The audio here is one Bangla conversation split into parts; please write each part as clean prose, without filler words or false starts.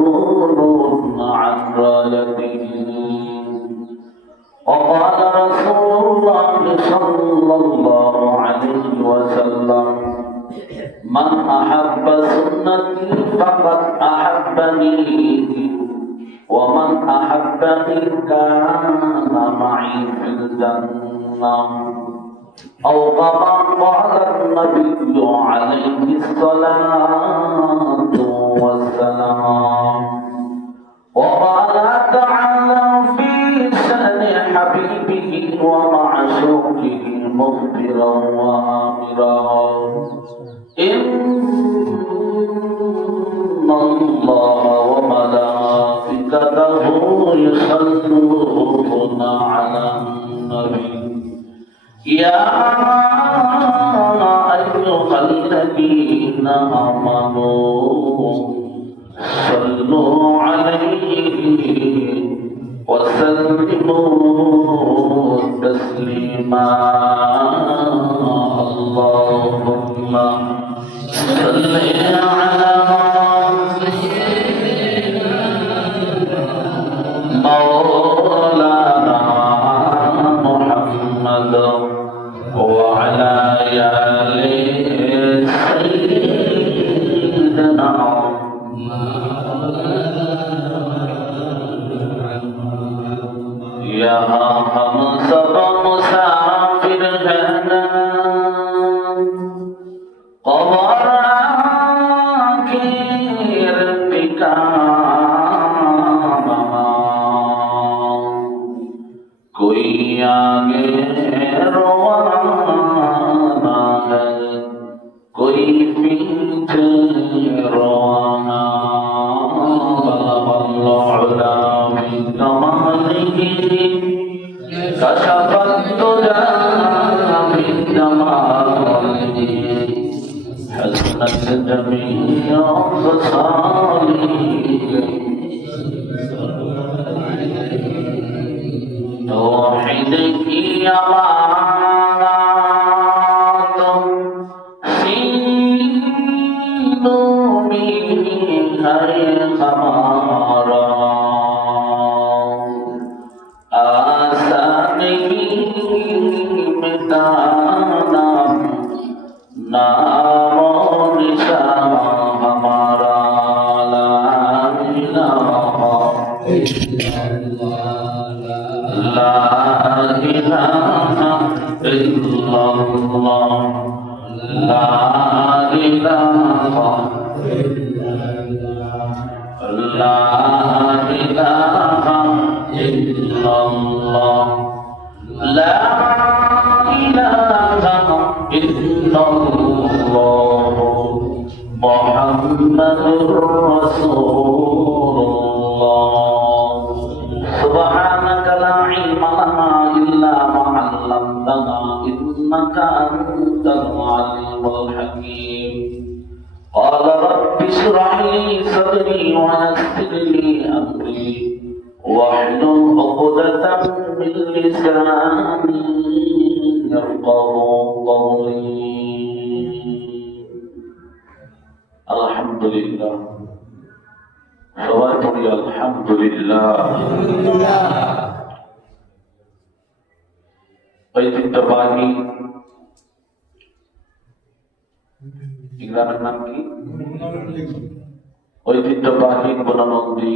مسؤول عن رايته. وقال رسول الله صلى الله عليه وسلم: من أحب سنتي فقد أحبني، ومن أحبني كان معي في الجنة. أو كما قال النبي عليه الصلاة والسلام. وقال تعالى في شأن حبيبه ومعشوقه مخبرا وآمرا: إن الله وملائكته يصلون على النبي يا أيها الذين آمنوا صلوا عليه وسلموا تسليما. اللهم صل على مولانا محمد وعلى آل سيدنا. यहाँ हम सब मुसाफिर हैं ना, कब्र आखिर ठिकाना। कोई आगे रवाना है, कोई पीछे रवाना। كشف الدجى بالجمال حسنت جميع خصاله. توحيد کی آواز سینوں میں ہے ہمارا. नाम निशान हमारा ला इलाहा इल्लल्लाह, ला इलाहा इल्लल्लाह, ला इलाहा इल्लल्लाह, ला इलाहा इल्लल्लाह, ला इलाहा इल्लल्लाह मुहम्मदुर रसूलुल्लाह. सुब्हानका ला इल्मा लना इल्ला मा 'अल्लमतना इन्नका अंतल अलीमुल हकीम. قال رب اشرح لي صدري ويسر لي أمري واحلل عقدة من لساني يفقهوا قولي. الحمد لله. সবাই পড়ি আলহামদুলিল্লাহ। ঐতিহ্যবাহী গ্রামের নাম কি? ঐতিহ্যবাহী বননন্দী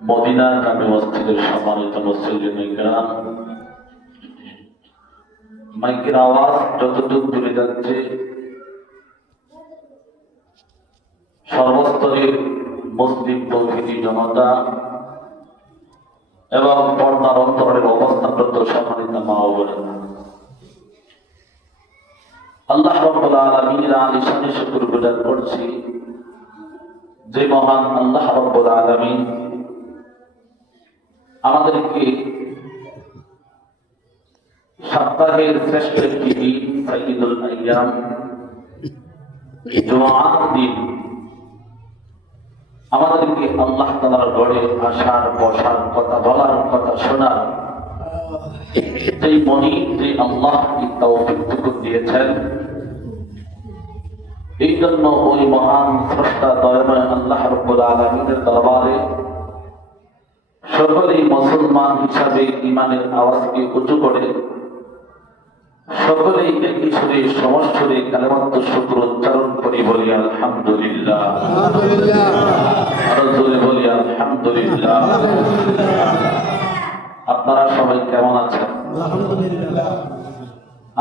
মদিনা নামে মসজিদের সম্মানিত মুসল্লিন গ্রাম। মাইকের আওয়াজ যতটুকু দূরে যাচ্ছে সর্বস্তরের মুসলিম তৌহিদি জনতা এবং পর্দার অন্তরের অবস্থানরত সম্মানিত মা ও বোনেরা, আল্লাহ রাব্বুল আলামিনের আলিশানে শুকর গুজার করছি যে মহান আল্লাহ রাব্বুল আলামিন আমাদেরকে সপ্তাহের শ্রেষ্ঠ একটি দিন সাইয়্যিদুল আইয়াম জুমার দিন আমাদেরকে আল্লাহ তাআলার ঘরে আসার বসার কথা বলার কথা শোনার যে মনিব যে আল্লাহ তৌফিক দিয়েছেন এই জন্য ওই মহান স্রষ্টা দয়াময় আল্লাহ রাব্বুল আলামিনের দরবারে সকলেই মুসলমান হিসাবে ঈমানের আওয়াজকে উঁচু করে সকলেই একই সুরে সমস্বরে কালেমাত শুকর উচ্চারণ করি, বলি আলহামদুলিল্লাহ। আরো জোরে বলি আলহামদুলিল্লাহ। আপনারা সবাই কেমন আছেন?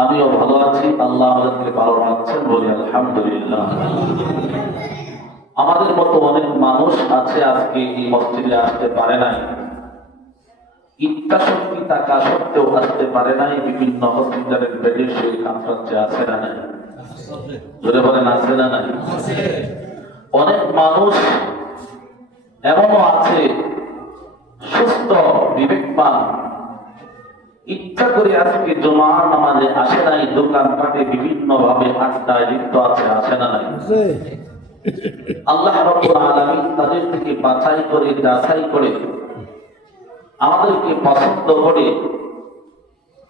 আমিও ভালো আছি, আল্লাহ আমাদেরকে ভালো রাখছেন, বলি আলহামদুলিল্লাহ। আমাদের মতো অনেক মানুষ আছে আজকে এই মসজিদে আসতে পারে নাই, ইচ্ছা শক্তি থাকা সত্ত্বেও আসতে পারে নাই, বিভিন্ন হসপিটালের বেডে শুয়ে কাঁদছে, আছে না নাই? জোরে বলেন আছে না নাই? অনেক মানুষ এমনও আছে সুস্থ বিবেকবান, ইচ্ছা করে আজকে জুমার নামাজে আসে নাই, দোকানপাটে বিভিন্ন ভাবে আড্ডায় লিপ্ত আছে, আসে না নাই? আল্লাহ রাব্বুল আলামিন তাদের থেকে বাছাই করে যাচাই করে আমাদেরকে পছন্দ করে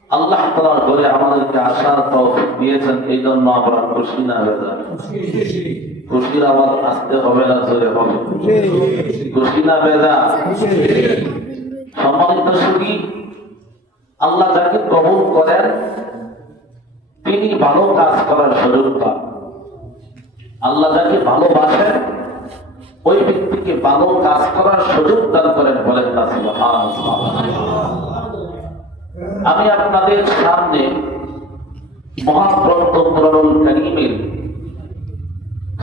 আল্লাহ তাআলার ঘরে আমাদেরকে আসার তৌফিক দিয়েছেন। এই জন্য আমরা খুশি না বেজা? খুশির আওয়াজ আসতে হবে না জোরে হবে? খুশি না বেজা? সম্মানিত সুধী, আল্লাহ যাকে কবুল করেন তিনি ভালো কাজ করার সুযোগ পান। আল্লাহ যাকে ভালোবাসেন ওই ব্যক্তিকে ভালো কাজ করার সুযোগ দান করেন, বলেন না সুবহানাল্লাহ। আমি আপনাদের সামনে মহাগ্রন্থ কুরআনুল কারীমের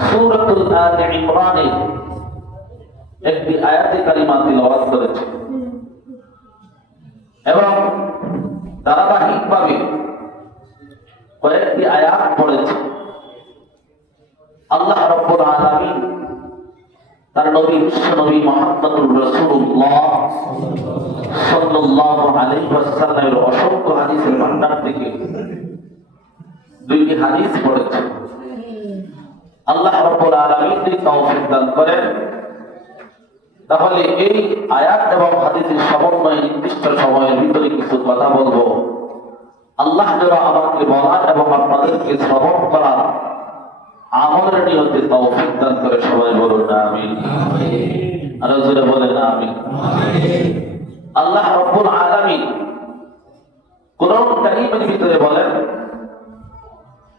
সূরাতুল আলে ইমরানের একটি আয়াতে কারিমা তিলাওয়াত করেছি এবং ধারাবাহিকভাবে কয়েকটি আয়াত পড়েছি। আল্লাহ রাব্বুল আলামিন তার নবী বিশ্ব নবী মুহাম্মদুর রাসূলুল্লাহ সাল্লাল্লাহু আলাইহি ওয়াসাল্লামের অসংখ্য হাদিসের ভান্ডার থেকে দুইটি হাদিস পড়েছে। আল্লাহ রাব্বুল আলামিন যদি তৌফিক দান করেন তাহলে এই আয়াত এবং হাদিসের সমন্বয়ে নির্দিষ্ট সময়ের ভিতরে কিছু কথা বলবো। আল্লাহ যারা আমাকে বলার এবং আপনাদেরকে শ্রবণ করার আমলের নিয়তে তৌফিক দান করে, সবাই বলুন আমিন। আরো জোরে বলেন আমিন। আল্লাহ রাব্বুল আলামিন কুরআন কারীমের ভিতরে বলেন,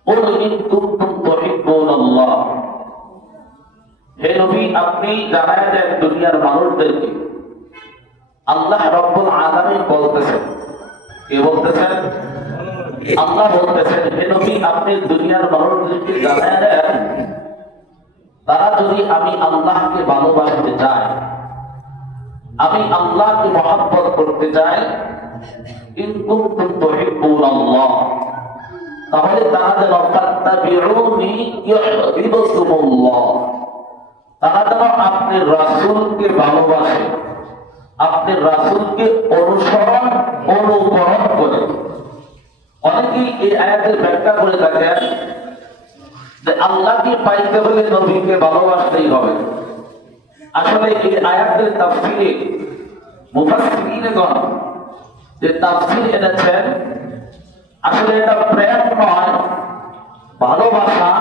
কুল ইন কুনতুম তুহিব্বুনাল্লাহ, হে নবী আপনি জানায় দেন দুনিয়ার মানুষদেরকে। আল্লাহ রাব্বুল আলামিন বলতেছেন, কে বলতেছেন? আল্লাহ বলতেছেন, হে নবী আপনি দুনিয়ার মানুষদেরকে জানায় দেন তারা যদি আমি আল্লাহকে ভালোবাসতে চাই, আমি আল্লাহকে মহব্বত করতে চাই, ইন কুনতুম তুহিব্বুনাল্লাহ, তাহলে তারা যেন ফাত্তাবিউনি ইউহিব্বুকুমুল্লাহ, তারা যেন আপনি রাসূলকে ভালোবাসে, আপনি রাসূলকে অনুসরণ অনুকরণ করে। অনেকেই এই আয়াতের ব্যাখ্যা করে থাকেন যে আল্লাহকে পাইতে হলে নবীকে ভালোবাসতেই হবে। আসলে এই আয়াতের তাফসীরে মুফাসসিরিনগণ যে তাফসীর এনেছেন, আসলে এটা প্রেম নয়, ভালোবাসা।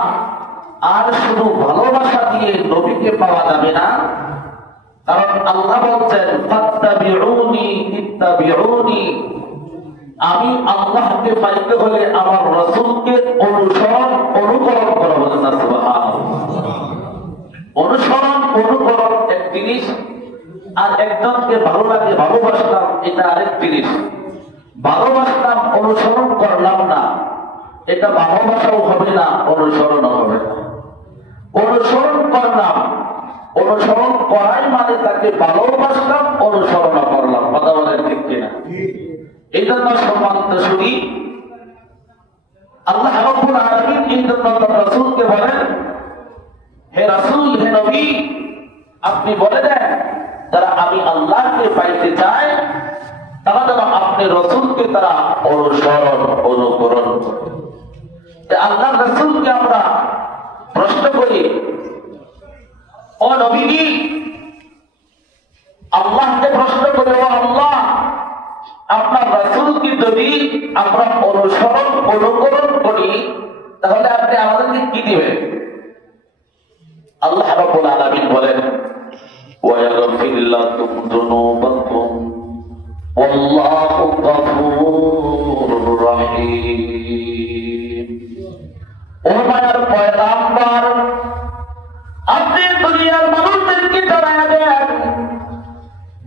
আর শুধু ভালোবাসা দিয়ে নবীকে পাওয়া যাবে না, কারণ আল্লাহ বলছেন ফাত্তাবিউনি ইত্তাবিউনি, আমি আল্লাহকে পাইতে হলে আমার রাসূলকে অনুসরণ অনুকরণ করা, বলেন না সুবহানাল্লাহ। অনুসরণ অনুকরণ এক জিনিস, আর একজনকে ভালো লাগে ভালোবাসলাম এটা আরেক জিনিস। ভালোবাসলাম অনুসরণ করলাম না, এটা ভালোবাসাও হবে না, অনুসরণও হবে না। অনুসরণ করলাম, অনুসরণ করাই মানে তাকে ভালোবাসলাম, অনুসরণ করলাম, কথা বলেন ঠিক কিনা? এই জন্য সম্মানিত সুধী, আল্লাহ রাব্বুল আলামিন এই জন্য তার রাসূলকে বলেন, হে রাসূল, হে নবী আপনি বলে দেন যারা আমি আল্লাহকে পাইতে চায় তারা যেন আপনি রাসূলকে তারা অনুসরণ অনুকরণ করে। আল্লাহ রাসূলকে আমরা প্রশ্ন করি, ও নবীজি, আল্লাহকে প্রশ্ন করে, ও আল্লাহ আপনার রাসূলকে যদি আমরা অনুসরণ অনুকরণ করি তাহলে আপনি আমাদেরকে কি দিবেন? আল্লাহ রাব্বুল আলামিন বলেন ওয়ায়াগফির লাকুম যুনুবাকুম আল্লাহু গফুরুর রহিম। ও মায়ার পয়গাম্বর, আপনি দুনিয়ার মানুষদেরকে জানায়া দেন,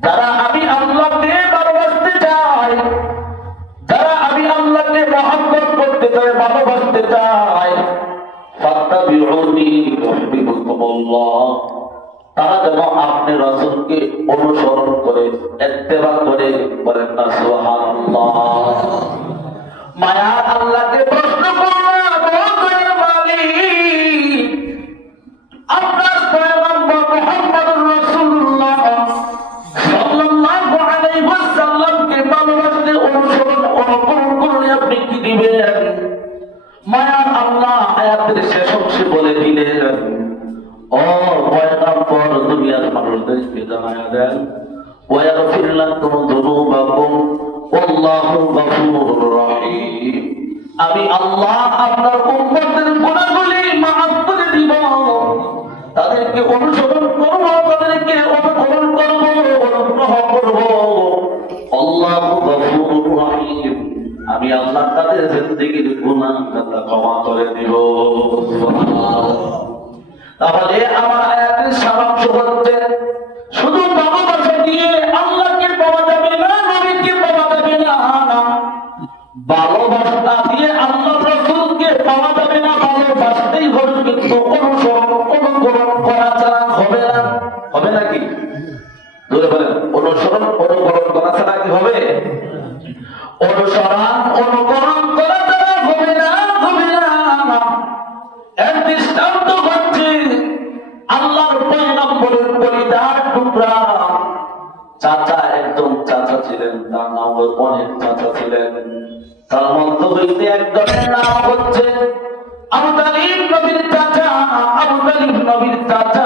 যারা আমি আল্লাহকে ভালোবাসতে চাই, যারা আমি আল্লাহকে মহব্বত করতে চাই, ভালোবাসতে চাই, ফাত্তাবিউনি ইউহিব্বুকুমুল্লাহ, তারা যেন আপনি রাসূলকে অনুসরণ করে ইত্তেবা করে, বলেন না সুবহানাল্লাহ। মায়া আল্লাহকে প্রশ্ন করলাম, বলেন মালিক, আপনার পয়গম্বর মুহাম্মদুর রাসূলুল্লাহ সাল্লাল্লাহু আলাইহি ওয়াসাল্লামকে ভালোবাসতে অনুসরণ অনুকরণ করলে আপনি কি দিবেন? মায়া আল্লাহ আয়াতের শেষ অংশে বলে দিলেন, ও পয়গম্বর, দুনিয়ার মানুষদেরকে জানায়া দেন, ওয়ায়াগফির লাকুম যুনুবাকুম আল্লাহু গফুরুর রহিম, আমি আল্লাহ আপনার উম্মতের গুনাহগুলি মাফ করে দিব, তাদেরকে অনুসরণ করব, তাদেরকে অনুকরণ করব, অনুগ্রহ করব। আল্লাহু গফুরুর রহিম, আমি আল্লাহ তাদের জিন্দেগির গুনাহ খাতা ক্ষমা করে দিব। তাহলে আমার আয়াতের সারাংশ হচ্ছে, শুধু ভালোবাসা দিয়ে আল্লাহকে পাওয়া যাবে না, নবীকে পাওয়া যাবে না। ভালোবাসা দিয়ে আল্লাহ রাসূলকে পাওয়া যাবে না, ভালোবাসতেই হবে, কিন্তু অনুসরণ অনুকরণ করা ছাড়া হবে না। হবে নাকি? ধরে বলেন, অনুসরণ অনুকরণ করা ছাড়া কি হবে? অনুসরণ অনুকরণ করা ছাড়া হবে না, হবে না। এর দৃষ্টান্ত হচ্ছে আল্লাহর পয়গম্বরের পরিদার টুকরা চাচা, একদম চাচা ছিলেন, তার নাম অনেক চাচা ছিলেন। তার মধ্য হইতে একজনের নাম হচ্ছে আবু তালিব, নবীর চাচা। আবু তালিব নবীর চাচা।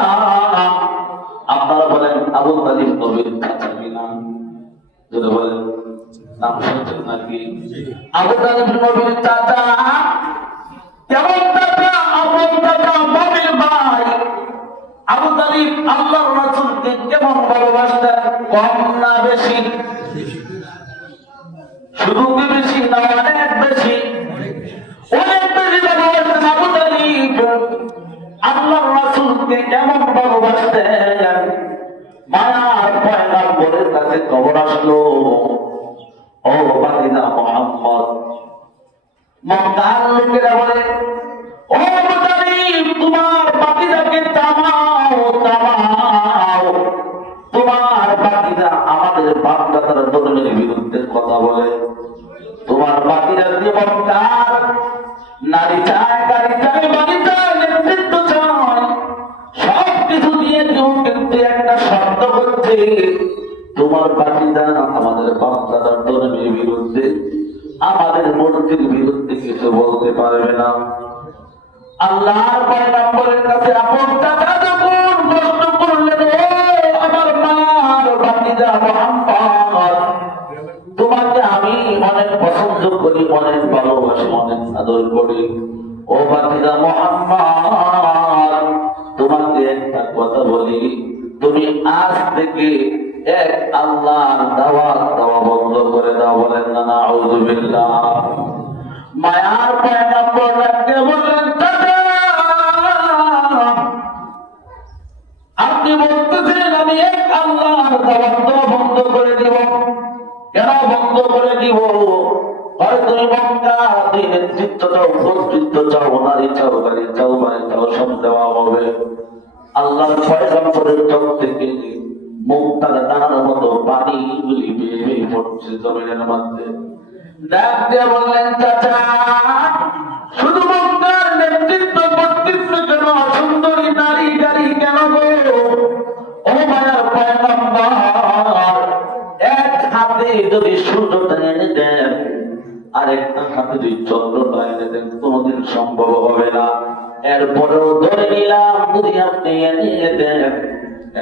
আপনারা বলেন আবু তালিব নবীর চাচা কিনা? যদি বলেন, নাম শুনছেন নাকি? আবু তালিব নবীর চাচা। কেমন চাচা? আপন চাচা, বাবার ভাই। আবু তালিব আল্লাহর রাসূলকে কেমন ভালোবাসতেন? কম না বেশি? শুধু কি বেশি না, অনেক বেশি, অনেক বেশি ভালোবাসতেন আবু তালিব। আল্লাহর রাসূলকে কেমন ভালোবাসতেন? মায়ার পয়গম্বরের কাছে খবর আসলো, ও বাতিজা মুহাম্মদ, মক্কার লোকেরা বলে, ও আবু তালিব, তোমার বাতিজাকে থামাও, থামাও। তোমার বাতিজা আমাদের বাপ দাদার ধর্মের বিরুদ্ধে কথা বলে। তোমার বাতিজা দিয়ে মক্কার নারী চায়, গাড়ি চায়, বাড়ি চায়, নেতৃত্ব চায়, সবকিছু দিয়ে কেউ, কিন্তু একটা শর্ত হচ্ছে, তোমার বাতিজা আমাদের বাপ দাদার ধর্মের বিরুদ্ধে, আমাদের মূর্তির বিরুদ্ধে কিছু বলতে পারবে না। আল্লাহর পয়গম্বরের কাছে আপন চাচা যখন প্রশ্ন করলেন, ও আমার মার ভাতিজা মুহাম্মদ, তোমাকে আমি অনেক পছন্দ করি, অনেক ভালোবাসি, অনেক আদর করি। ও ভাতিজা মুহাম্মদ, তোমাকে একটা কথা বলি, তুমি আজ থেকে এক আল্লাহর দাওয়াত দেওয়া বন্ধ করে দাও। বলেন না নাউযুবিল্লাহ। মায়ার পয়গম্বর ডাকতে বললেন, চাচা, আপনি বলতেছেন আমি এক আল্লাহর দাওয়াত দেওয়া বন্ধ করে দিব? কেন বন্ধ করে দিব? হয়তো মক্কা দুই নেতৃত্ব চাও, কর্তৃত্ব চাও, নারী চাও, গাড়ি চাও, বাড়ি চাও, সব দেওয়া হবে। আল্লাহর পয়গম্বরের চোখ থেকে মুক্তার দানার মতো পানি গুলি বেয়ে পড়ছে জমিনের মধ্যে। ডাক দিয়ে বললেন, চাচা, শুধু মক্কার নেতৃত্ব কর্তৃত্ব কেন, সুন্দরী নারী গাড়ি কেন গো? ও মায়ার পয়গম্বর, এক হাতে যদি সূর্যটা এনে দেন, আরেকটা হাতে যদি চন্দ্রটা এনে দেন, কোনোদিন সম্ভব হবে না। এরপরেও ধরে নিলাম যদি আপনি এনে দেন,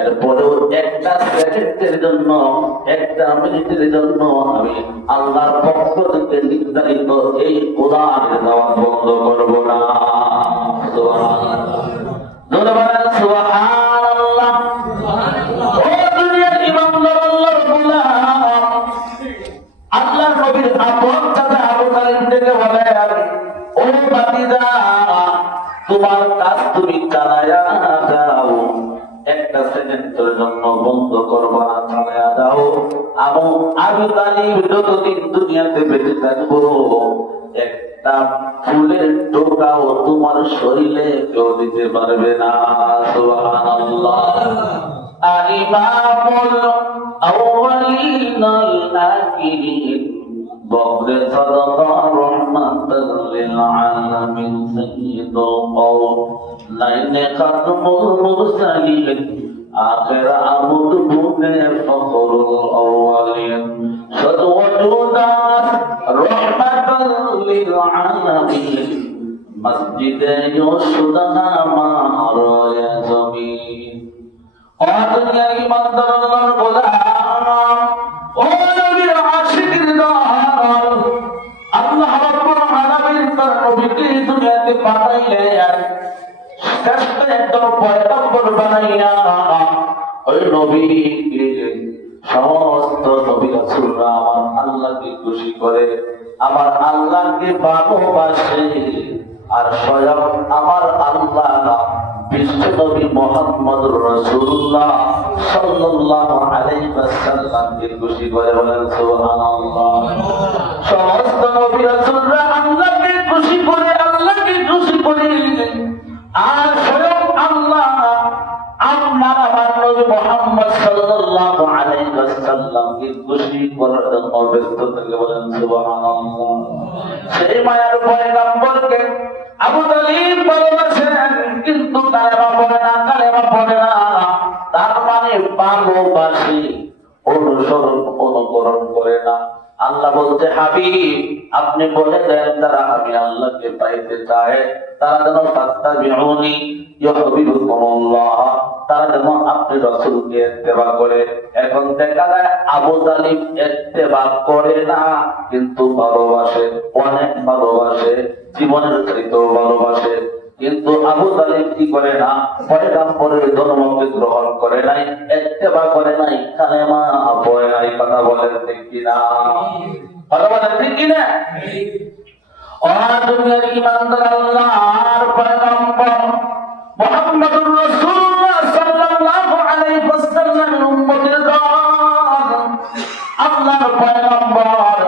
এরপরেও একটা সেকেন্ডের জন্য, একটা মিনিটের জন্য আমি আল্লাহর পক্ষ থেকে নির্ধারিত এই কোরআনের দাওয়াত বন্ধ করব না। সুবহানাল্লাহ। চিরন্তরের জন্য বন্ধ করবা না, চালায়া দাও। আবু তালিব যতদিন দুনিয়াতে বেঁচে থাকবো একটা ফুলের টোকাও তোমার শরীরে কেউ দিতে পারবে না। সুবহানাল্লাহ। ইমামুল আউয়ালিন আল আখিরিন বকরে সাদাকা রাহমাতাল লিল আলামিন সাইয়্যিদুল কওলাইন খাতমুল মুরসালিন আখির আমুদ বুনে ফখরুল আউয়ালিন সাদওয়াতুদাস রাহমাতাল লিল আলামিন মসজিদে ইউসুদনা মারয়া জমিন। ও দুনিয়ার ইমানদার আল্লাহর গোলাম, ও নবীর আশিকের দল, আল্লাহ রাব্বুল আলামিন তার নবীকে দুনিয়াতে পাঠাইলেন শ্রেষ্ঠ একজন পয়গম্বর বানাইয়া। ওই নবীকে সমস্ত নবী রাসূলরা আমার আল্লাহকে খুশি করে, আমার আল্লাহকে ভালোবাসে। আর স্বয়ং আমার আল্লাহ বিশ্ব নবী মুহাম্মদুর রাসূলুল্লাহ সাল্লাল্লাহু আলাইহি ওয়াসাল্লামকে খুশি করে। বলেন সুবহানাল্লাহ। সমস্ত নবী রাসূলরা আল্লাহকে খুশি করে, আল্লাহকে খুশি করে। আর স্বয়ং আল্লাহ আমার নবী মুহাম্মদ সাল্লাল্লাহু আলাইহি ওয়াসাল্লামকে খুশি করার জন্য ব্যস্ত থাকে। বলেন সুবহানাল্লাহ। সেই মায়ার পয়গম্বরকে আবু তালিব ভালোবাসেন, কিন্তু কালেমা পড়ে না, কালেমা পড়ে না। তার মানে ভালোবাসি, অনুকরণ করে না। আল্লাহ বলতে, হাবিব আপনি বলে দেন তারা আমি আল্লাহকে পাইতে চায়, তারা যেন ফাত্তাবিউনি ইউহিব্বুকুমুল্লাহ, তারা যেন আপনি রাসূলকে ইত্তেবা করে। এখন দেখা যায় আবু তালিব ইত্তেবা করে না, কিন্তু ভালোবাসে, অনেক ভালোবাসে, জীবনের চাইতেও ভালোবাসে। কিন্তু আবু তালিব কি করে না? পয়গম্বরের ধর্মকে গ্রহণ করে নাই, ইত্তেবা করে নাই, কালেমা পড়ে নাই। কথা বলেন ঠিক কিনা? কথা বলেন ঠিক কিনা? ও দুনিয়ার ইমানদার আল্লাহর পয়গম্বর মুহাম্মদুর রাসূলুল্লাহ সাল্লাল্লাহু আলাইহি ওয়াসাল্লামের উম্মতের দল, আল্লাহর পয়গম্বর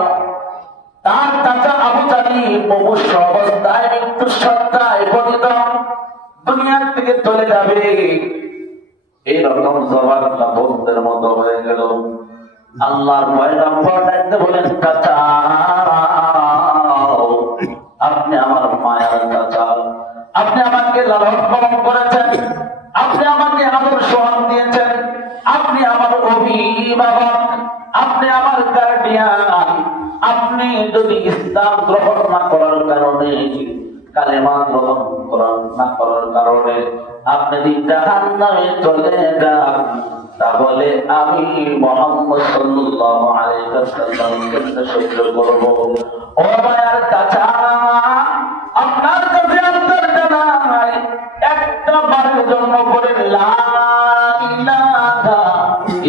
তার চাচা আবু তালিব মুমূর্ষ অবস্থায় মৃত্যু সজ্জায় পতিত, দুনিয়ার থেকে চলে যাবে। এইরকম জবানটা বন্ধের মতো হয়ে গেল। আল্লাহর পয়গম্বর ডাকতে বলেন, চাচা আপনি আমার মায়ার চাচা, আপনি আমাকে লালন পালন করেছেন, আপনি আমাকে আদর সম্মান দিয়েছেন, আপনি আমার অভিভাবক, আপনি আমার গার্ডিয়ান। আপনি যদি ইসলাম গ্রহণ না করার কারণে, কালেমা গ্রহণ না করার কারণে আপনি যদি জাহান্নামে চলে যান, তাহলে আমি মুহাম্মদ সাল্লাল্লাহু আলাইহি ওয়াসাল্লাম কেমনে সহ্য করব? ও মায়ার চাচা, আপনার কাছে আপনার জানাই একটা বারের জন্য বলেন লা ইলাহা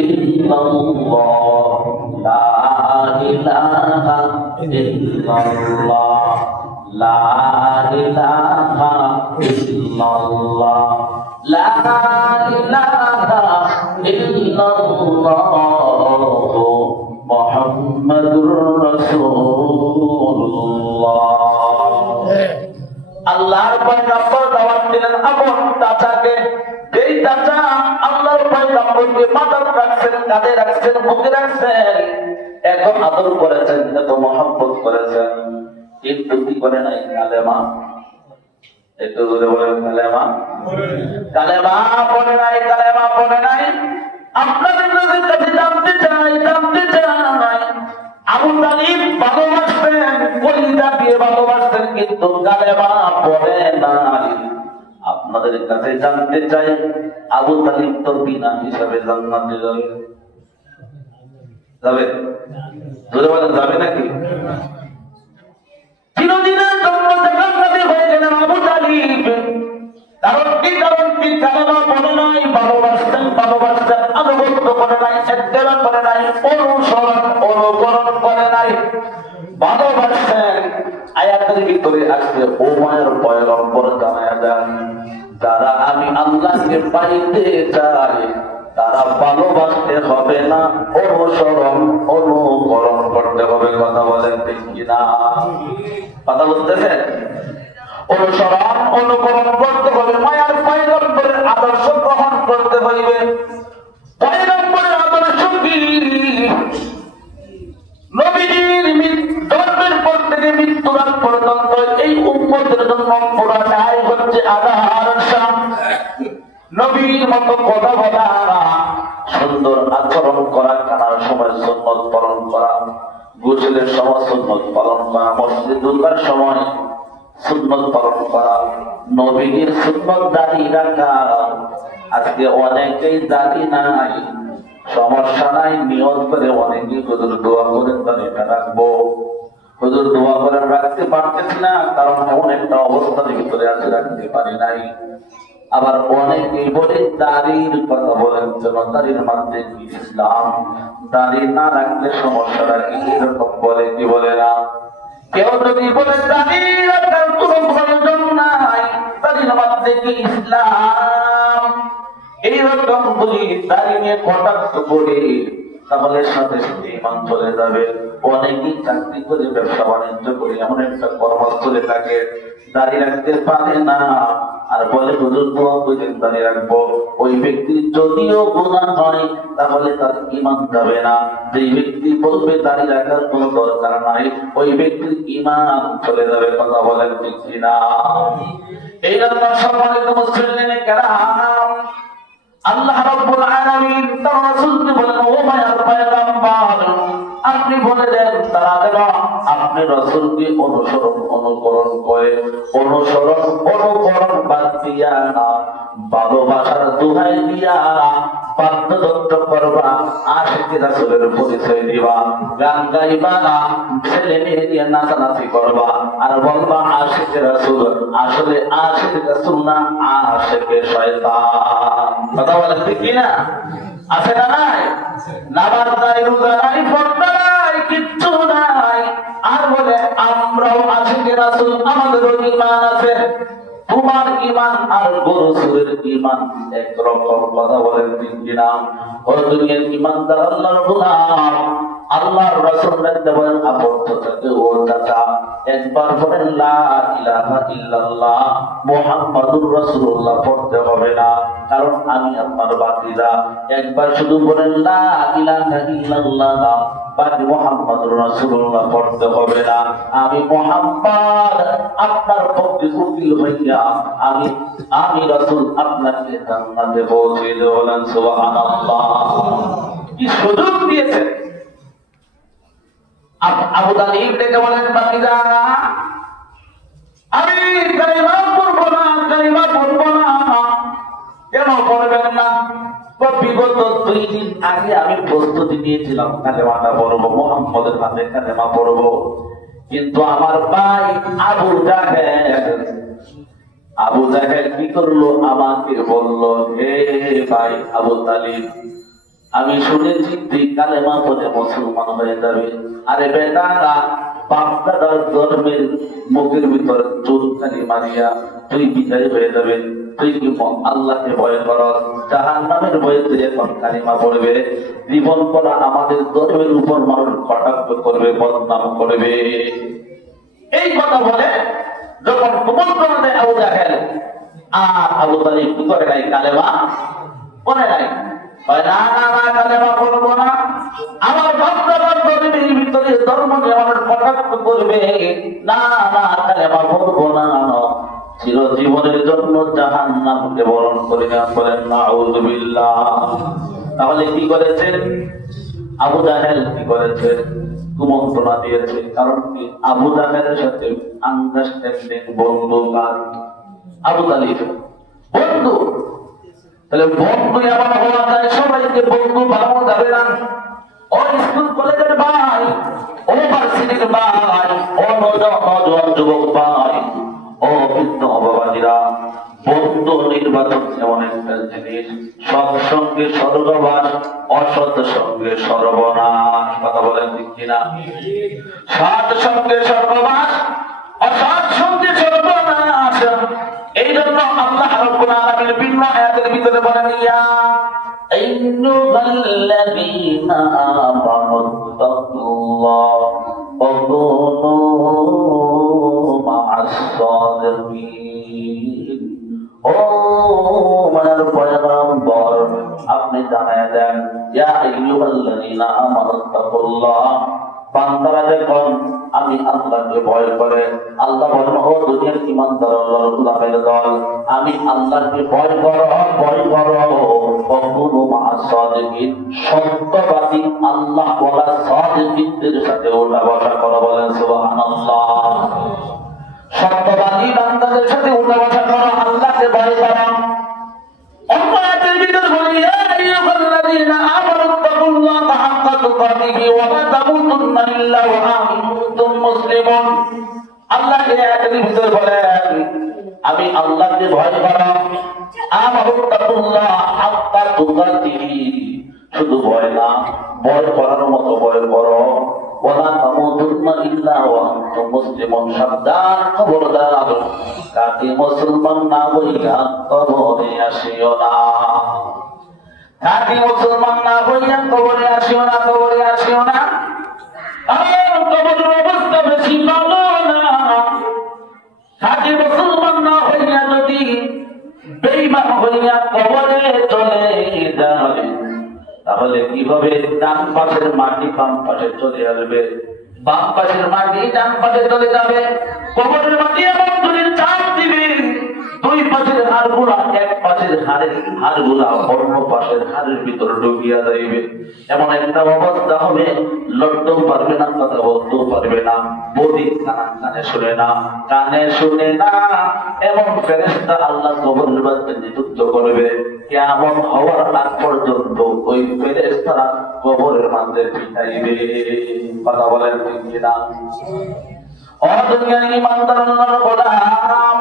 ইল্লাল্লাহ, লা ইলাহা ইল্লাল্লাহ, লা ইলাহা ইল্লাল্লাহ, লা ইলাহা ইল্লাল্লাহ মুহাম্মাদুর রাসূলুল্লাহ। আল্লাহর পয়গম্বর দাওয়াত দিলেন আপন চাচাকে। এই চাচা আল্লাহর পয়গম্বরকে মাথায় রাখছেন, কাঁধে রাখছেন, বুকে রাখছেন, এত আদর করেছেন, এত মহব্বত করেছেন, কিন্তু কি করে নাই? কালেমা, একটু জোরে বলেন, কালেমা পড়ে নাই, কালেমা পড়ে নাই। আপনাদের কাছে জানতে চাই, আবু তালিব ভালোবাসতেন, কলিজা দিয়ে ভালোবাসতেন, কিন্তু কালেমা পড়ে নাই। আপনাদের কাছে জানতে চাই, আবু তালিব তো বিনা হিসাবে জান্নাতে যাবে? জোরে বলেন, যাবে নাকি? চিরদিনের জন্য জান্নাতে হয়ে গেলেন আবু তালিব। কারণ কি? কালেমা পড়ে নাই, ভালোবাসতেন, আনুগত্য করে নাই, ইত্তেবা করে নাই, অনুকরণ করে নাই, ভালোবাসতেন। আয়াতের ভিতরে আসছে, ও মায়ের পয়গম্বর জানায়া দেন, যারা আমি আল্লাহকে পাইতে চাই তারা ভালোবাসতে হবে না, অনুসরণ অনুকরণ করতে হবে। কথা বলেন ঠিক কিনা? কথা বলতেছেন? অনুসরণ অনুকরণ করতে হবে, মায়ার পয়গম্বরের আদর্শ গ্রহণ করতে হইবে। পয়গম্বরের আদর্শ কি? নবীর জন্মের পর থেকে মৃত্যুর আগ পর্যন্ত এই উম্মতের জন্য পুরাটাই হচ্ছে আদর্শ। নবীর মতো কথা বলা, সুন্দর আচরণ করা, কানার সময় সুন্নত পালন করা, গোসলের সময় সুন্নত পালন করা, মসজিদে ঢোকার সময় সুন্নত পালন করা, নবীর সুন্নত দাঁড়িয়ে রাখা। আজকে অনেকেই দাঁড়িয়ে নাই, সমস্যা নাই, নিয়ত করে অনেকেই হুজুর দোয়া করেন দাঁড়িয়ে রাখবো, হুজুর দোয়া করে রাখতে পারতেছি না, কারণ এমন একটা অবস্থার ভিতরে আছে রাখতে পারি নাই। আবার অনেকেই বলে দাড়ির কথা বলেন, যেন দাড়ির মধ্যে কি ইসলাম, দাড়ি না রাখলে সমস্যাটা কি, এরকম বলে কি বলে না? কেউ যদি বলে দাড়ি রাখার কোনো প্রয়োজন নাই, দাড়ির মধ্যে কি ইসলাম, এইরকম বলি দাড়ি নিয়ে কটাক্ষ করে, তাহলে সাথে সাথে ইমান চলে যাবে। অনেকেই চাকরি করে, ব্যবসা বাণিজ্য করে, এমন একটা কর্মস্থলে থাকে, দাড়ি রাখতে পারে না, আর বলে হুজুর দোয়া করে দাঁড়িয়ে রাখবো। ওই ব্যক্তি যদিও গুনাহ হয়, তাহলে তার ঈমান যাবে না। যে ব্যক্তি বলবে দাঁড়িয়ে রাখার কোনো দরকার নাই, ওই ব্যক্তির ঈমান চলে যাবে। কথা বলেন ঠিক কিনা? এই জন্য সম্মানিত মুসলিম কেরাম, আল্লাহ রাব্বুল আলামিন তার রাসূলকে বলেন, ও মায়ার পয়গম্বর, আপনি বলে দেন তারা যেন আপনি রাসূলকে অনুসরণ অনুকরণ করে, অনুসরণ অনুকরণ বাদ দিয়া ভালোবাসার দোহাই দিয়া বাধ্যযন্ত্র করবা, আশিকে রাসূলের পরিচয় দিবা, গান গাইবা, ছেলে মেয়ে দিয়ে নাচানাচি করবা, আর বলবা আশিকে রাসূল। আসলে আশিকে রাসূল না, আশিকে শয়তান। কথা বলেন ঠিক কিনা? আছে না নাই? নামাজ নাই, রোজা নাই, পর্দা নাই, কিচ্ছু নাই, আর বলে আমরাও আশিকে রাসূল, আমাদেরও ঈমান আছে। তোমার ঈমান আর রাসূলের ঈমান একরকম। কথা বলেন ঠিক কিনা? ও দুনিয়ার ঈমানদার আল্লাহর গোলাম, আল্লাহর রাসূল বলেন, আপত্তিতে ও চাচা একবার বলেন লা ইলাহা ইল্লাল্লাহ মুহাম্মাদুর রাসূলুল্লাহ পড়তে হবে না, কারণ আমি আপনার বাতিজা। একবার শুধু বলেন লা ইলাহা ইল্লাল্লাহ বাকি মুহাম্মাদুর রাসূলুল্লাহ পড়তে হবে না। আমি মুহাম্মদ আপনার পক্ষে উকিল হইয়া আমি রাসূল আপনাকে জান্নাতে পৌঁছে দেব। বলেন সুবহানাল্লাহ। কি সুযোগ দিয়েছেন! আবু তালিব ডেকে বলেন, বাতিজা আমি কালিমা পড়বো না, কালিমা পড়বো না। কেন পড়বেন না? বিগত 2 দিন আগে আমি প্রস্তুতি নিয়েছিলাম, কালেমাটা পড়বো, মুহাম্মদের হাতে কালেমা পড়বো, কিন্তু আমার ভাই আবু জাহেল কি করলো? আমাকে বললো, হে ভাই আবু তালিব, আমি শুনেছি তুই কালেমা পড়ে মুসলমান হয়ে যাবে। আরে বেটারা, বাপ দাদার ধর্মের মুখের ভিতর চুলকানি মারিয়া তুই বিদায় হয়ে যাবে। তুই কি আল্লাহকে ভয় করস? জাহান্নামের ভয়ে তুই এখন কালিমা পড়বে? জীবন পড়া আমাদের ধর্মের উপর মানুষ কটাক্ষ করবে, বদনাম করবে। এই কথা বলে যখন কুমন্ত্রণা দেয় আবু জাহেল, আর আবু তালিব কি করে নাই? কালেমা পড়ে নাই। না না না, কালেমা পড়বো না, আমার বাপ-দাদার ধর্মের ভিতরে ধর্ম নিয়ে আমার কটাক্ষ করবে, না না, কালেমা পড়বো না, চিরজীবনের জন্য জাহান্নামকে বরণ করে নেওয়া। বলেন নাউযুবিল্লাহ। তাহলে কি করেছেন আবু জাহেল? কি করেছে? কুমন্ত্রণা দিয়েছে। কারণ কি? আবু জাহেলের সাথে আন্ডারস্ট্যান্ডিং বন্ধু কার? আবু তালিব বন্ধু। তাহলে বন্ধু এমন হওয়া যায়, সবাইকে বন্ধু বানানো যাবে না। ও স্কুল কলেজের ভাই, ও ভার্সিটির ভাই, ও নওজোয়ান যুবক ভাই, ও বৃদ্ধ বাবাজিরা, বন্ধু নির্বাচন এমন একটা জিনিস, সৎ সঙ্গে স্বর্গবাস, অসৎ সঙ্গে সর্বনাশ। কথা বলেন ঠিক কিনা? সৎ সঙ্গে স্বর্গবাস, অসৎ সঙ্গে সর্বনাশ। এই জন্য আল্লাহ রাব্বুল আলামিন ভিন্ন আয়াতের ভিতরে বলেন, ইয়া আইয়ুহাল্লাযীনা আমানুত্তাকুল্লাহ ওয়া কুনু মা'আস সাদিকিন। ও মানব পয়গম্বর, আপনি জানায় দেন, ইয়া আইয়ুহাল্লাযীনা আমানুত্তাকুল্লাহ, বান্দারা দেখুন আমি আল্লাহকে ভয় করে। আল্লাহ বলেন, ও দুনিয়ার ঈমানদার আল্লাহর গোলামের দল, আমি আল্লাহকে ভয় করো, ভয় করো। ওয়াকুনু মা'আস সাদিকিন, সত্যবাদী আল্লাহ বলা সাদিকদের সাথে ওঠা বসা করো। বলেন সুবহানাল্লাহ। সত্যবাদী বান্দাদের সাথে ওঠা বসা করো, আল্লাহকে ভয় করো। অপরাধের ভিতর বলি, ইয়া আইয়ুহাল্লাযীনা আমানুত্তাকুল্লাহা হাক্কা তুকাতিহি ওয়া লা তামুতুন্না ইল্লা ওয়া আনতুম মুসলিমুন। আল্লাহ এই আয়াতের ভিতর বলেন, আমি আল্লাহকে ভয় করো, আমানুত্তাকুল্লাহা হাক্কা তুকাতিহি, শুধু ভয় না, ভয় করার মতো ভয় করো। ওয়া লা তামুতুন্না ইল্লা ওয়া আনতুম মুসলিমুন, সাবধান, খবরদার, কাকে মুসলমান না হইয়া কবরে আসিও না। কাকে মুসলমান না হইয়া কবরে আসিও না, কবরে আসিও না। কবরের অবস্থা বেশি ভালো না। কাকে মুসলমান না হইয়া যদি বেঈমান হইয়া কবরে চলে যায়, তাহলে কিভাবে ডান পাশের মাটি বাম পাশে চলে আসবে, বাম পাশের মাটি ডান পাশে চলে যাবে, কবরের মাটি এমন করে চাপ দিবে, দুই পাশের হাড়গুলা এক পাশের হাড়গুলা অন্য পাশের হাড়ের ভিতরে ঢুকিয়া যাইবে। এমন একটা অবস্থা হবে, লড়তেও পারবে না, কথা বলতেও পারবে না, বডি কানে শুনে না, কানে শুনে না। এমন ফেরেশতা আল্লাহ কবরের মধ্যে নিযুক্ত করবে, কিয়ামত হওয়ার আগ পর্যন্ত ওই ফেরেশতারা কবরের মধ্যে পিটাইবে। কথা বলেন ঠিক কিনা? ও দুনিয়ার ঈমানদার আল্লাহর গোলাম,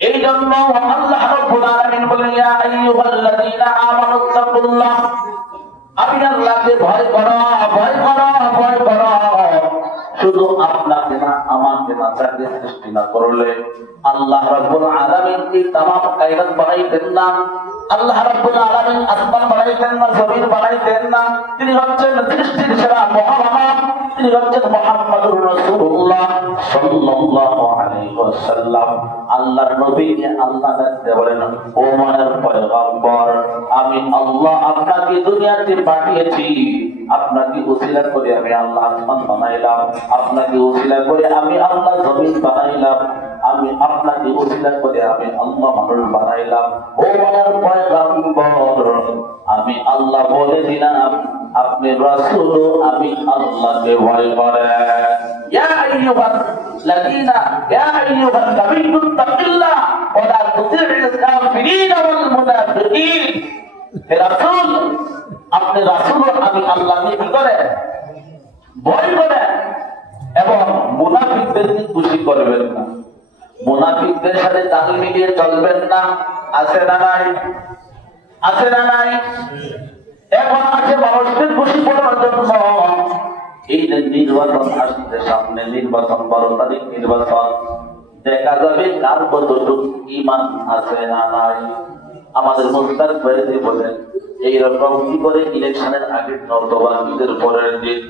এই জন্য আল্লাহ রাব্বুল আলামিন বলেন, ইয়া আইয়ুহাল্লাযীনা আমানুত্তাকুল্লাহ, আমি আল্লাহকে ভয় করো, ভয় করো, ভয় করো। শুধু আপনাকে না, আমাকে না, যাকে সৃষ্টি না করলে আল্লাহ রাব্বুল আলামিন এই তামাম কায়নাত বানাইতেন না। আল্লাহ রাব্বুল আলামিন আসমান বানাইতেন না, জমিন বানাইতেন না। তিনি হচ্ছেন সৃষ্টির সেরা মহামানব, তিনি হচ্ছেন মুহাম্মদুর রাসূলুল্লাহ সাল্লাল্লাহু আলাইহি ওয়াসাল্লাম। আল্লাহর নবীকে আল্লাহ ডাকতে বলেন, ও মানব পয়গম্বর, আমি আল্লাহ আপনাকে দুনিয়াতে পাঠিয়েছি, আপনাকে ওসিলা করে আমি আল্লাহ আসমান বানাইলাম, আপনাকে ওসিলা করে আমি আল্লাহ জমিন বানাইলাম, আমি আপনাকে ওসিলা করে আমি আল্লাহ মানুষ বানাইলাম। ও মানব পয়গম্বর, আমি আল্লাহ বলে দিলাম, আপনি রাসূল, আমি আল্লাহকে ভয় করেন। ইয়া আইয়ুহাল্লাযীনা, ইয়া আইয়ুহান নাবিয়্যু তাকিল্লাহ ওয়া লা তুতি'ল কাফিরিন ওয়াল মুনাফিকিন। হে রাসূল, আপনি রাসূল, আমি আল্লাহকে কি করেন? ভয় করেন। এবং মুনাফিকদেরকে খুশি করবেন না, মুনাফিকদের সাথে তাল মিলিয়ে চলবেন না। আছে না নাই? আছে না নাই? এখন আছে মানুষদের খুশি করার জন্য এই যে নির্বাচন আসছে সামনে, নির্বাচন 12 তারিখ নির্বাচন, দেখা যাবে কার কতটুকু ঈমান আছে না নাই। আমাদের মুস্তাক ভাইজি বলেন, এইরকম কি করে ইলেকশনের আগে অথবা ঈদের পরের দিন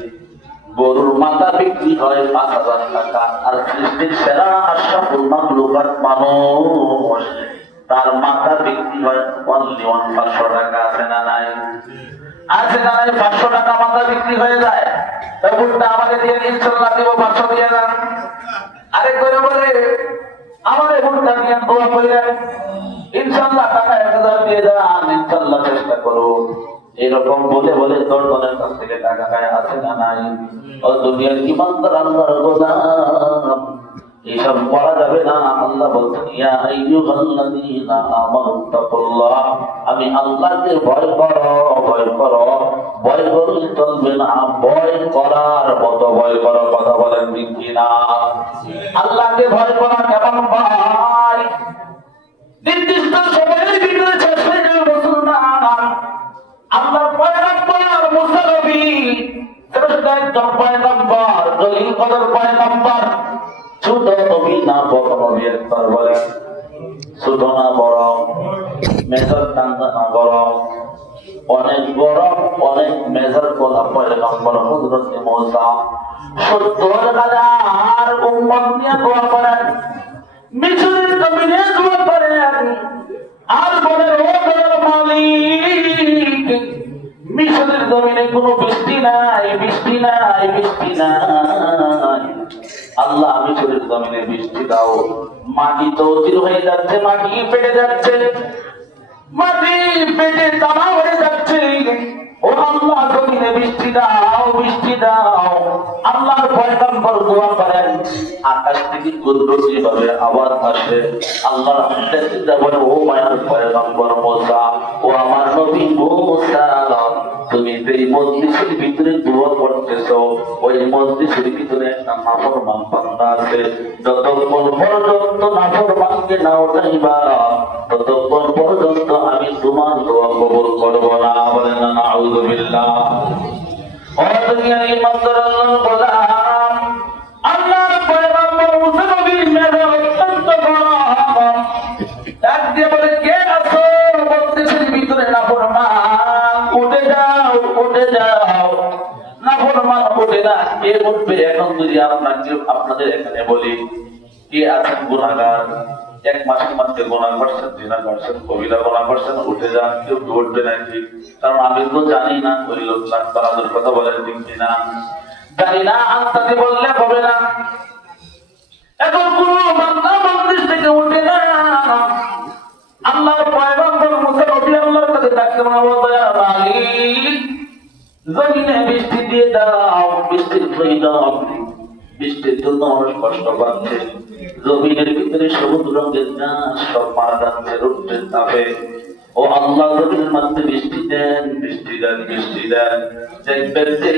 গরুর মাথা বিক্রি হয় 5,000 টাকা, আর সৃষ্টির সেরা আশরাফুল মাখলুকাত মানুষ, তার মাথা বিক্রি হয় অনলি 500 টাকা। আছে না নাই? আছে না নাই? 500 টাকা মাথা বিক্রি হয়ে যায়। ভোটটা আমাকে দিয়ে ইনশাআল্লাহ দিব, 500 দিয়ে যান। আরেক করে বলে, আমার ভোটটা দিয়ে দোয়া করেন, ইনশাআল্লাহ টাকা 1000 দিয়ে যান, ইনশাআল্লাহ চেষ্টা করুন। এরকম বলে বলে দরজনের কাছ থেকে টাকা খায়। আছে না নাই? ও দুনিয়ার ঈমানদার আল্লাহর গোলাম, এইসব করা যাবে না। আল্লাহ বলছেন, ইয়া আইয়ুহাল্লাযীনা আমানুত্তাকুল্লাহ, আমি আল্লাহকে ভয় করো, ভয় করো। ভয় করলে চলবে না, ভয় করার মতো ভয় করো। কথা বলেন ঠিক কিনা? আল্লাহকে ভয় করা কেমন ভাই? নির্দিষ্ট সময়ের ভিতরে শেষ হয়ে যাবে মুসলমান। আল্লাহর পয়গম্বর মুসা নবী, শ্রেষ্ঠ একজন পয়গম্বর, জলিল কদর পয়গম্বর, ছোট নবী না বড় নবী? একবার বলে, ছোট না বড়? মেজাজ টানা গরম, অনেক গরম, অনেক মেজাজ বলা পয়গম্বর হযরত মুসা ৭০,০০০ উম্মত নিয়ে দোয়া করেন, মিশরের জমিনে দোয়া করেন, আর বলেন ও দয়ার মালিক, মিশরের জমিনে কোনো বৃষ্টি নাই, বৃষ্টি নাই, বৃষ্টি নাই। আল্লাহ মিশরের জমিনে বৃষ্টি দাও। মাটি তো অস্থির হয়ে যাচ্ছে, মাটি ফেটে যাচ্ছে, মাটি পেটে তামা হয়ে যাচ্ছে। ও আল্লাহ জমিনে বৃষ্টি দাও, বৃষ্টি দাও। আল্লাহর পয়গম্বর দোয়া করেন, আকাশ থেকে কুদরতি ভাবে আওয়াজ আসে। আল্লাহর হাতে বলে, ও মায়ার পয়গম্বর মুসা, ও আমার নবী মুসা, তুমি এই মজলিসের ভিতরে দোয়া করতেছো, ওই মজলিসের ভিতরে একটা নাফরমান বান্দা আছে। যতক্ষণ পর্যন্ত নাফরমানকে না উঠাইবা, ততক্ষণ পর্যন্ত আমি তোমার দোয়া কবুল করব না। বলেন না নাউযুবিল্লাহ। ও দুনিয়ার ইমানদার আল্লাহর গোলাম, আল্লাহর পয়গম্বর মুসা নবীর মেজাজ অত্যন্ত গরম। ডাক দিয়ে বলে, কে আছো মজলিসের ভিতরে? নাফরমান, উঠে যাও, উঠে যাও। নাফরমান উঠে না, কে উঠবে? এখন যদি আপনাদের এখানে বলি, কে আছেন গুনাহগার, এক মাসের মধ্যে গুনাহ করছেন, জিনা করছেন, কবিরা গুনাহ করছেন, উঠে যান, কেউ উঠবে নাকি? কারণ আমি তো জানি না ওই লোকটা বাহাদুর কথা বলেন ঠিক কিনা, জানি না, আত্মাকে বললে হবে না। এখন কোন বান্দা মজলিস থেকে উঠে না। আল্লাহর পয়গম্বর মুসা নবী আল্লাহর কাছে ডাকতে বলে, ও দয়ার মালিক, জমিনে বৃষ্টি দিয়ে দাও, বৃষ্টির প্রয়োজন, বৃষ্টির জন্য মানুষ কষ্ট পাচ্ছে। জমিনের ভিতরে সবুজ রঙের গাছ সব মারা যাচ্ছে রৌদ্রের তাপে। ও আল্লাহ জমিনের মধ্যে বৃষ্টি দেন, বৃষ্টি দেন, বৃষ্টি দেন। দেখবেন যে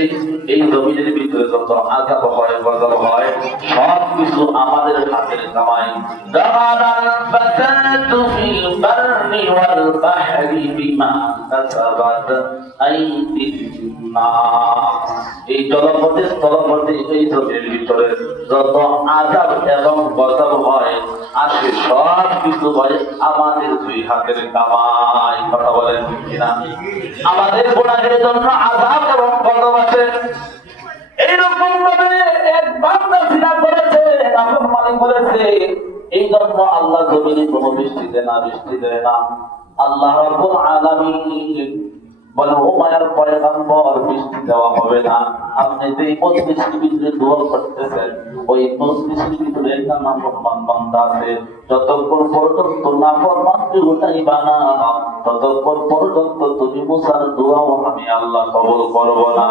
এই জমিনের ভিতরে যত আযাব হয়, গজব হয়, সব কিছু আমাদের হাতের কামাই। যারাল ফাসাদু ফিল বাররি ওয়াল বাহরি বিমা কাসাবাত আইদিন নাস। এই জলপথে স্থলপথে এই জমির ভিতরে যত আযাব এবং গজব হয়, আসে সব কিছু হয় আমাদের দুই হাতের কামাই। কথা বলেন কিনা? আমাদের গুনাহের জন্য আযাব এবং গজব আছে। এইরকম ভাবে এক বান্দা জিনা করেছে, নাফরমানি করেছে, এই জন্য আল্লাহ জমিনে কোনো বৃষ্টি দেয় না, বৃষ্টি দেয় না। আল্লাহ রাব্বুল আলামিন বলে, ও মায়ার পয়গম্বর, বৃষ্টি দেওয়া হবে না। আপনি যে মজলিসের ভিতরে দোয়া করতেছেন, ওই মজলিসের ভিতরে একটা নাফরমান বান্দা আছে। যতক্ষণ পর্যন্ত নাফরমানকে উঠাইবা না, ততক্ষণ পর্যন্ত তুমি মুসার দোয়াও আমি আল্লাহ কবুল করব না।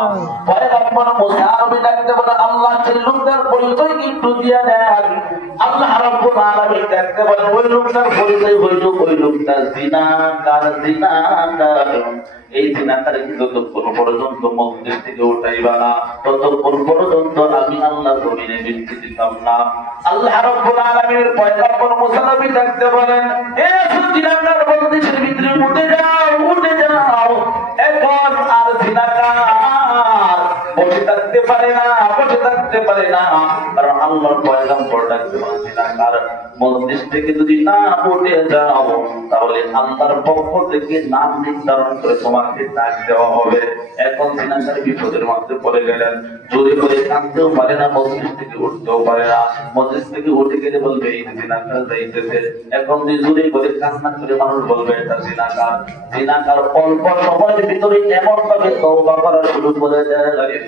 পয়গম্বর মুসা নবী ডাকতে বলে, আল্লাহ সেই লোকটার পরিচয় একটু দিয়ে দেন। আল্লাহ রাব্বুল আলামিন ডাকতে বলে, ওই লোকটার পরিচয় হইল, ওই লোকটা জিনাকার, জিনাকার। এই জিনাকার যতক্ষণ পর্যন্ত মজলিস থেকে উঠাইবা না, ততক্ষণ পর্যন্ত আমি আল্লাহ জমিনে বৃষ্টি দিতাম না। আল্লাহ রাব্বুল আলামিনের পয়গম্বর মুসা নবী ডাকতে বলেন, এ জিনাকার, মজলিসের ভিতরে উঠে যাও, উঠে যাও। এখন আর জিনাকার বসে থাকতে পারে না, বসে থাকতে পারে না। কারণ আল্লাহর পয়গম্বর ডাকতে বলেন, জিনাকার, মজলিস থেকে যদি না উঠে যাও, তাহলে আল্লাহর পক্ষ থেকে নাম নির্ধারণ করে তোমাকে ডাক দেওয়া হবে। এখন জিনাকার বিপদের মধ্যে পড়ে গেলেন, জোরে করে কাঁদতেও পারে না, মজলিস থেকে উঠতেও পারে না। মজলিস থেকে উঠে গেলে বলবে, এই জিনাকার যাইতেছে। এখন যে জোরে করে কান্না করে মানুষ বলবে, এটা জিনাকার। জিনাকার অল্প সময়ের ভিতরে এমন ভাবে তওবা করা শুরু করে দেয়।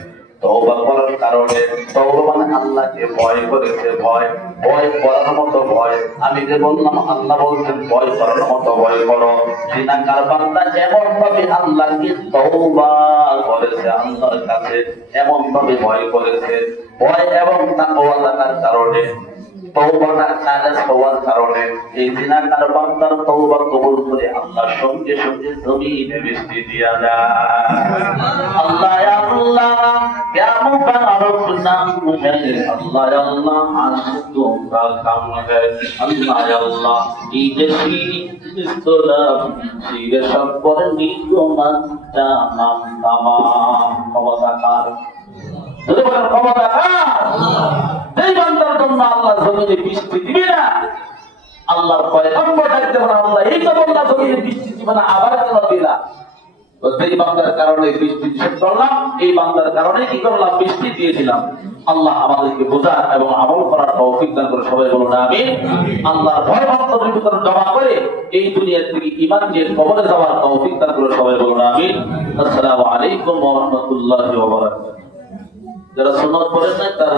তওবা করার কারণে, তওবা মানে আল্লাহকে ভয় করেছে, ভয়, ভয় করার মতো ভয়। আমি যে বললাম, আল্লাহ বলছেন ভয় করার মতো ভয় করো। জিনাকার বান্দা এমন ভাবে আল্লাহকে তওবা করেছে, আল্লাহর কাছে এমন ভাবে ভয় করেছে, ভয় এবং তাকওয়া থাকার কারণে, তওবাটা খালেস হওয়ার কারণে এই জিনাকার বান্দার তওবা কবুল করে আল্লাহ সঙ্গে সঙ্গে জমিনে বৃষ্টি দিয়া দেয়। আল্লাহ আল্লাহ ইয়া মুবারক নাম হে, আল্লাহ আল্লাহ আশিকো কা কাম হে, আল্লাহ আল্লাহ এই যে ইসলাম সিরে সব পর নিগমান নাম তামাম ক্ষমতাকার। যদি বলেন ক্ষমতাকার, এই বান্দার জন্য আল্লাহ জমিনে বৃষ্টি দিবে না। আল্লাহর পয়গম্বর ডাকতে বলেন, আল্লাহ এই তো বান্দা জমিনে বৃষ্টি মানে আবার কেন দিলা? এই বান্দার কারণে বৃষ্টি নিষেধ করলাম, এই বান্দার কারণে কি করলাম? বৃষ্টি দিয়েছিলাম। আল্লাহ আমাদেরকে বোঝার এবং আমল করার তৌফিক দান করে, সবাই বলুন আমিন। আল্লাহর ভয় অন্তরের ভিতরে জমা করে এই দুনিয়া থেকে ঈমান নিয়ে কবরে যাওয়ার তৌফিক দান করে, সবাই বলুন আমিন। আসসালামু আলাইকুম ওয়া রাহমাতুল্লাহি ওয়া বারাকাতুহু। যারা সুন্নাত পড়েন না তারা